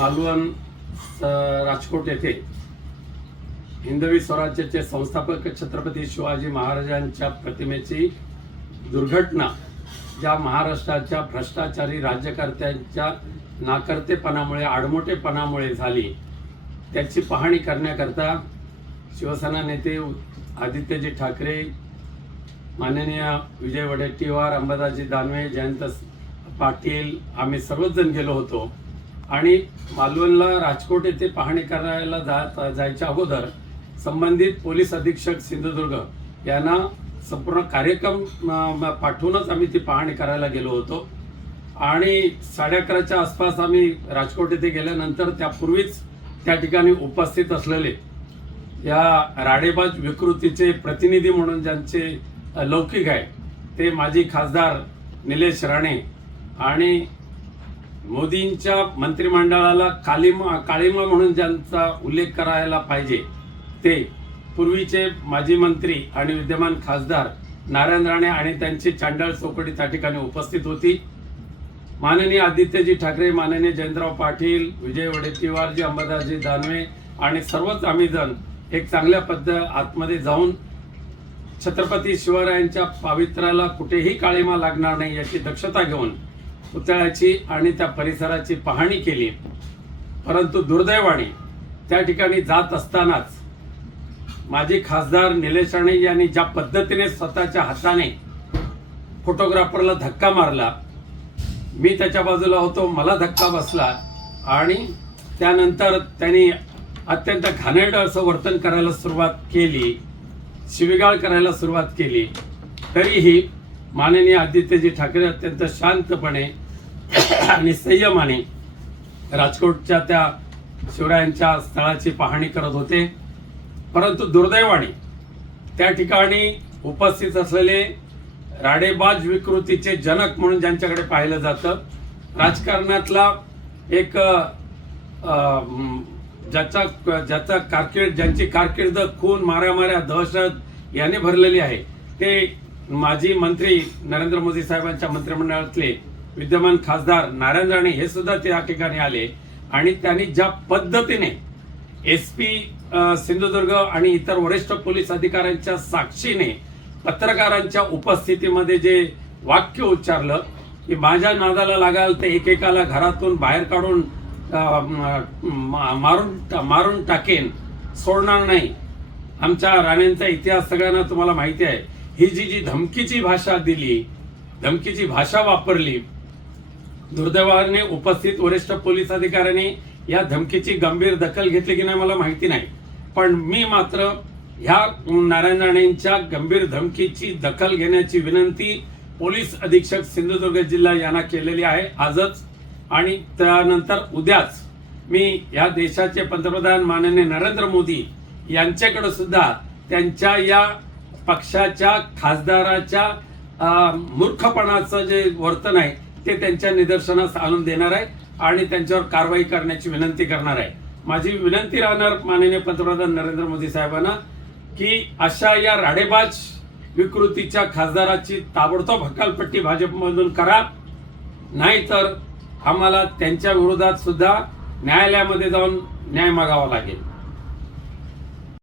मालवण राजकोट येथे हिंदवी स्वराज्याचे संस्थापक छत्रपती शिवाजी महाराजांच्या प्रतिमेची दुर्घटना ज्या महाराष्ट्राच्या भ्रष्टाचारी राज्यकर्त्यांच्या नाकर्तेपणामुळे आडमोठेपणामुळे झाली. त्याची पाहणी करण्याकरता शिवसेना नेते आदित्यजी ठाकरे माननीय विजय वडेट्टीवार अंबादासजी दानवे जयंत पाटील आम्ही सर्वच जण गेलो होतो. आणि मालवणला राजकोट येथे पाहणी करायला जात जायच्या अगोदर संबंधित पोलीस अधीक्षक सिंधुदुर्ग यांना संपूर्ण कार्यक्रम पाठवूनच आम्ही ती पाहणी करायला गेलो होतो. आणि साडे अकराच्या आसपास आम्ही राजकोट येथे गेल्यानंतर त्यापूर्वीच त्या ठिकाणी उपस्थित असलेले या राडेबाज विकृतीचे प्रतिनिधी म्हणून ज्यांचे लौकिक आहे ते माजी खासदार निलेश राणे आणि मोदींच्या मंत्रिमंडळाला कालिमा काळिमा म्हणून ज्यांचा उल्लेख करायला पाहिजे ते पूर्वीचे माजी मंत्री आणि विद्यमान खासदार नारायण राणे आणि त्यांची चांडाळ चौकटी त्या ठिकाणी उपस्थित होती. माननीय आदित्यजी ठाकरे माननीय जयंतराव पाटील विजय वडेट्टीवारजी अंबादासजी दानवे आणि सर्वच आम्ही जण एक चांगल्या पद्धत आतमध्ये जाऊन छत्रपती शिवरायांच्या पावित्र्याला कुठेही काळीमा लागणार नाही याची दक्षता घेऊन पुतळ्याची आणि त्या परिसराची पाहणी केली. परंतु दुर्दैवाने त्या ठिकाणी जात असतानाच माजी खासदार निलेश राणे यांनी ज्या पद्धतीने स्वतःच्या हाताने फोटोग्राफरला धक्का मारला मी त्याच्या बाजूला होतो मला धक्का बसला आणि त्यानंतर त्यांनी अत्यंत घाणेरडं असं वर्तन करायला सुरुवात केली शिवीगाळ करायला सुरुवात केली. तरीही माननीय आदित्यजी ठाकरे अत्यंत शांतपणे आणि संयमाने राजकोटच्या त्या शिवरायांच्या स्थळाची पाहणी करत होते. परंतु दुर्दैवाने त्या ठिकाणी उपस्थित असलेले राडेबाज विकृतीचे जनक म्हणून ज्यांच्याकडे पाहिलं जातं राजकारणातला एक ज्याचा ज्याचा कारकीर्द ज्यांची कारकीर्द खून माऱ्यामाऱ्या दहशत याने भरलेली आहे ते माजी मंत्री नरेंद्र मोदी साहेबांच्या मंत्रिमंडळातले विद्यमान खासदार नारायण राणे हे सुद्धा त्या ठिकाणी आले आणि त्यांनी ज्या पद्धतीने एस पी सिंधुदुर्ग आणि इतर वरिष्ठ पोलीस अधिकाऱ्यांच्या साक्षीने पत्रकारांच्या उपस्थितीमध्ये जे वाक्य उच्चारलं की माझ्या नादाला लागाल ते एकेकाला घरातून बाहेर काढून मारून मारून टाकेन सोडणार नाही. आमच्या राण्यांचा इतिहास सगळ्यांना तुम्हाला माहिती आहे. ही जी जी धमकीची भाषा दिली धमकीची भाषा वापरली दुर्दैवाने उपस्थित वरिष्ठ पोलीस अधिकाऱ्यांनी या धमकीची गंभीर दखल घेतली की नाही मला माहिती नाही. पण मी मात्र ह्या नारायण राणेंच्या गंभीर धमकीची दखल घेण्याची विनंती पोलीस अधीक्षक सिंधुदुर्ग जिल्हा यांना केलेली आहे आजच. आणि त्यानंतर उद्याच मी या देशाचे पंतप्रधान माननीय नरेंद्र मोदी यांच्याकडे सुद्धा त्यांच्या या पक्षाच्या खासदाराच्या मूर्खपणाचं जे वर्तन आहे ते त्यांच्या निदर्शनास आणून देणार आहे आणि त्यांच्यावर कारवाई करण्याची विनंती करणार आहे. माझी विनंती राहणार माननीय पंतप्रधान नरेंद्र मोदी साहेबांना की अशा या राडेबाज विकृतीच्या खासदाराची ताबडतोब हकालपट्टी भाजपमधून करा. नाहीतर आम्हाला त्यांच्या विरोधात सुद्धा न्यायालयामध्ये जाऊन न्याय मागावा लागेल.